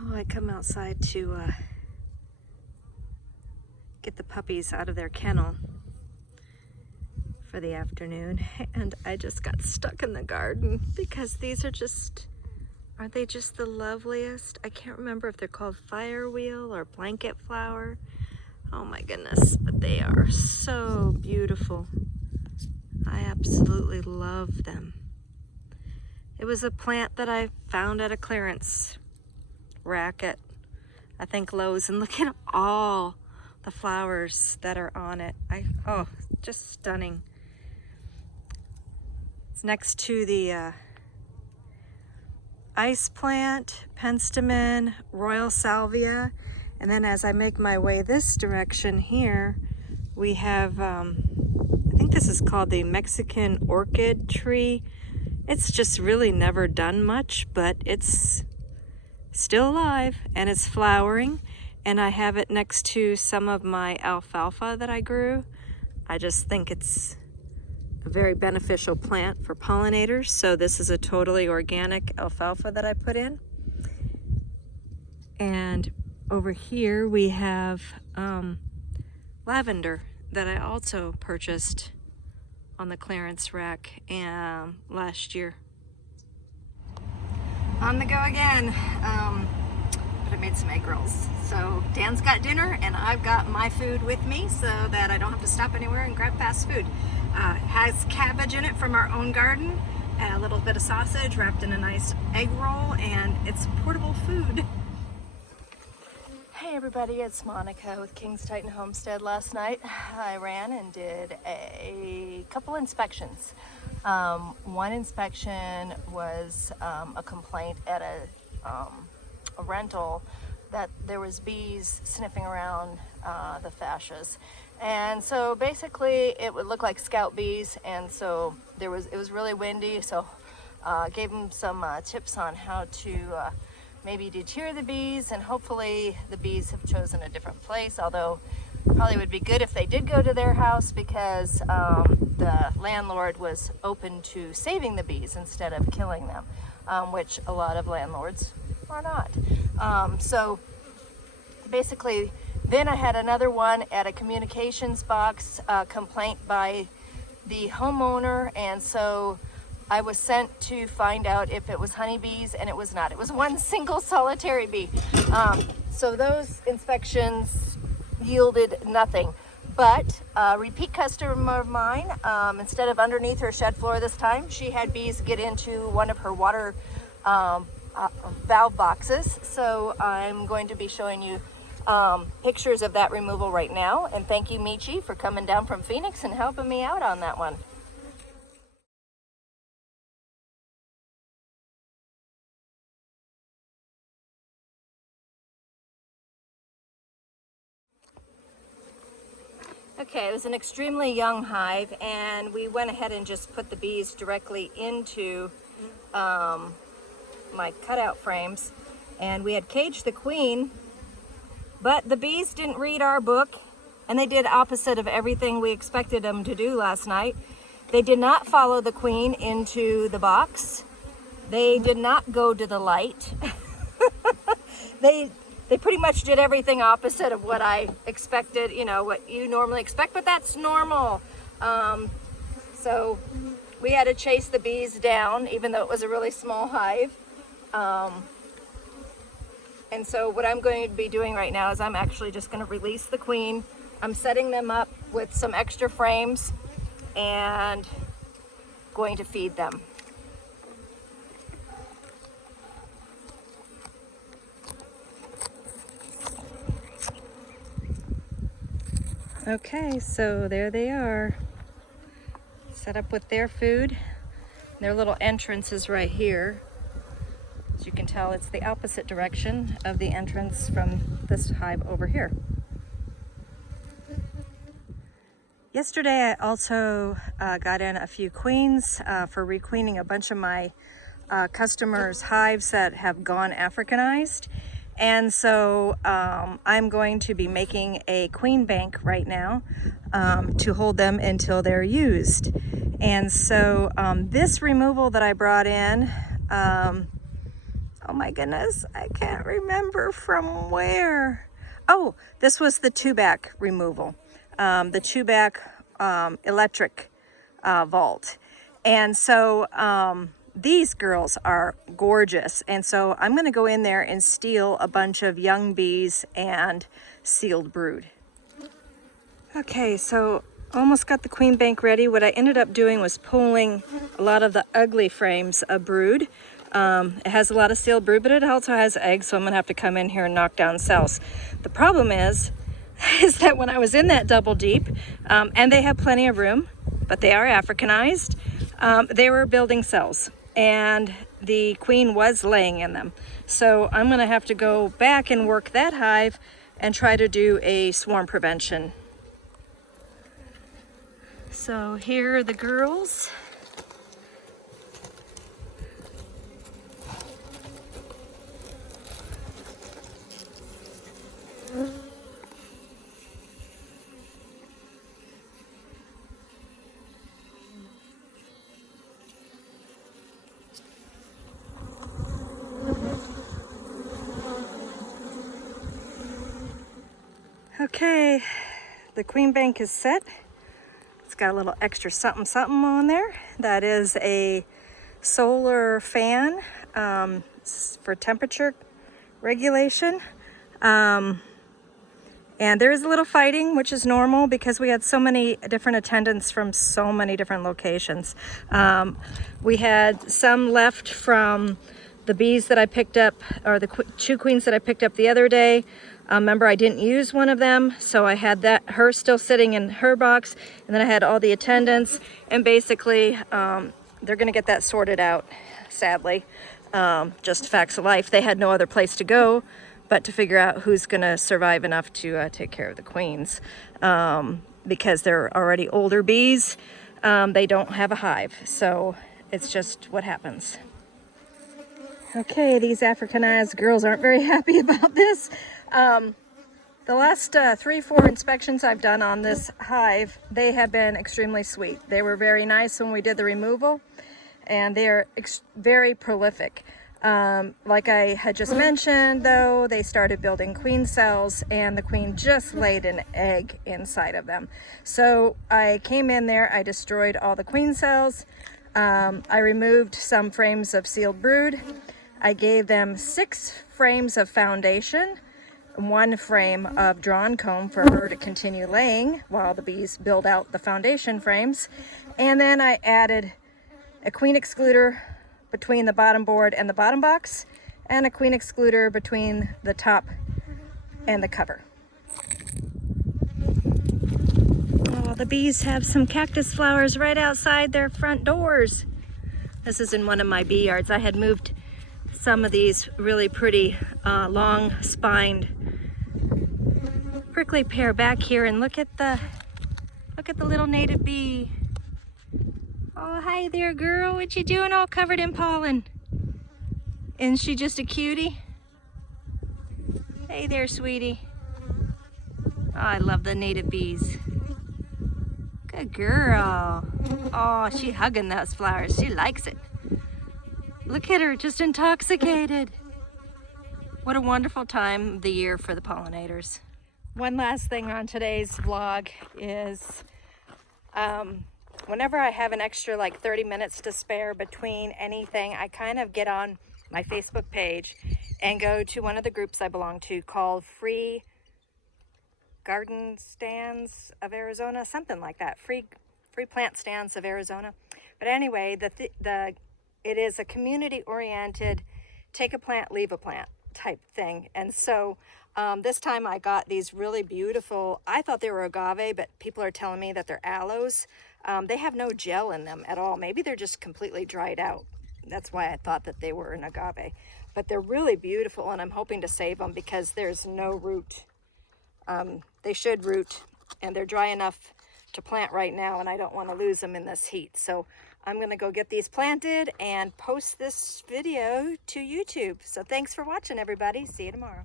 Oh, I come outside to get the puppies out of their kennel for the afternoon, and I just got stuck in the garden because these are aren't they just the loveliest? I can't remember if they're called firewheel or blanket flower. Oh my goodness, but they are so beautiful. I absolutely love them. It was a plant that I found at a clearance rack at, I think, Lowe's, and look at all the flowers that are on it. Oh, just stunning. It's next to the ice plant, penstemon, royal salvia, and then as I make my way this direction here, we have, I think this is called the Mexican orchid tree. It's just really never done much, but it's still alive and it's flowering, and I have it next to some of my alfalfa that I grew. I just think it's a very beneficial plant for pollinators, so this is a totally organic alfalfa that I put in. And over here we have lavender that I also purchased on the clearance rack last year. On the go again, but I made some egg rolls. So Dan's got dinner and I've got my food with me so that I don't have to stop anywhere and grab fast food. Has cabbage in it from our own garden, and a little bit of sausage wrapped in a nice egg roll, and it's portable food. Hey everybody, it's Monica with King's Titan Homestead. Last night I ran and did a couple inspections. One inspection was a complaint at a rental that there was bees sniffing around the fascias. And so basically it would look like scout bees, and so it was really windy, so gave them some tips on how to maybe deter the bees, and hopefully the bees have chosen a different place, although probably would be good if they did go to their house, because the landlord was open to saving the bees instead of killing them, which a lot of landlords are not. So basically, then I had another one at a communications box complaint by the homeowner, and so I was sent to find out if it was honeybees, and it was not. It was one single solitary bee. So those inspections yielded nothing. But a repeat customer of mine, instead of underneath her shed floor this time, she had bees get into one of her water valve boxes. So I'm going to be showing you pictures of that removal right now. And thank you, Michi, for coming down from Phoenix and helping me out on that one. Okay, it was an extremely young hive, and we went ahead and just put the bees directly into my cutout frames, and we had caged the queen, but the bees didn't read our book, and they did opposite of everything we expected them to do last night. They did not follow the queen into the box. They did not go to the light. They pretty much did everything opposite of what I expected, you know, what you normally expect, but that's normal. So we had to chase the bees down, even though it was a really small hive. And so what I'm going to be doing right now is I'm actually just going to release the queen. I'm setting them up with some extra frames and going to feed them. Okay, so there they are, set up with their food. Their little entrance is right here. As you can tell, it's the opposite direction of the entrance from this hive over here. Yesterday I also got in a few queens for requeening a bunch of my customers' hives that have gone Africanized. And so I'm going to be making a queen bank right now to hold them until they're used. And so this removal that I brought in, Oh my goodness, I can't remember from where. Oh, this was the two-back removal, the two-back electric vault. And so these girls are gorgeous. And so I'm gonna go in there and steal a bunch of young bees and sealed brood. Okay, so almost got the queen bank ready. What I ended up doing was pulling a lot of the ugly frames of brood. It has a lot of sealed brood, but it also has eggs, so I'm gonna have to come in here and knock down cells. The problem is that when I was in that double deep, and they have plenty of room, but they are Africanized, they were building cells, and the queen was laying in them. So I'm gonna have to go back and work that hive and try to do a swarm prevention. So here are the girls. Okay, the queen bank is set. It's got a little extra something something on there. That is a solar fan for temperature regulation. And there is a little fighting, which is normal because we had so many different attendants from so many different locations. We had some left from the bees that I picked up, or the two queens that I picked up the other day. Remember, I didn't use one of them, so I had her still sitting in her box, and then I had all the attendants, and basically they're gonna get that sorted out, sadly. Just facts of life. They had no other place to go but to figure out who's gonna survive enough to take care of the queens. Because they're already older bees, they don't have a hive, so it's just what happens. Okay, these Africanized girls aren't very happy about this. The last 3-4 inspections I've done on this hive, they have been extremely sweet. They were very nice when we did the removal, and they are very prolific. Like I had just mentioned, though, they started building queen cells, and the queen just laid an egg inside of them. So I came in there, I destroyed all the queen cells. I removed some frames of sealed brood. I gave them 6 frames of foundation, 1 frame of drawn comb for her to continue laying while the bees build out the foundation frames. And then I added a queen excluder between the bottom board and the bottom box, and a queen excluder between the top and the cover. Oh, the bees have some cactus flowers right outside their front doors. This is in one of my bee yards. I had moved some of these really pretty long spined prickly pear back here, and look at the little native bee. Oh, hi there, girl. What you doing all covered in pollen? Isn't she just a cutie? Hey there, sweetie. Oh, I love the native bees. Good girl. Oh, she's hugging those flowers. She likes it. Look at her, just intoxicated. What a wonderful time of the year for the pollinators. One last thing on today's vlog is whenever I have an extra like 30 minutes to spare between anything, I kind of get on my Facebook page and go to one of the groups I belong to called Free Garden Stands of Arizona, something like that. Free Plant Stands of Arizona. But anyway, it is a community-oriented, take a plant, leave a plant type thing. And so this time I got these really beautiful, I thought they were agave, but people are telling me that they're aloes. They have no gel in them at all. Maybe they're just completely dried out. That's why I thought that they were an agave. But they're really beautiful, and I'm hoping to save them because there's no root. They should root, and they're dry enough to plant right now, and I don't want to lose them in this heat. So I'm going to go get these planted and post this video to YouTube. So thanks for watching, everybody. See you tomorrow.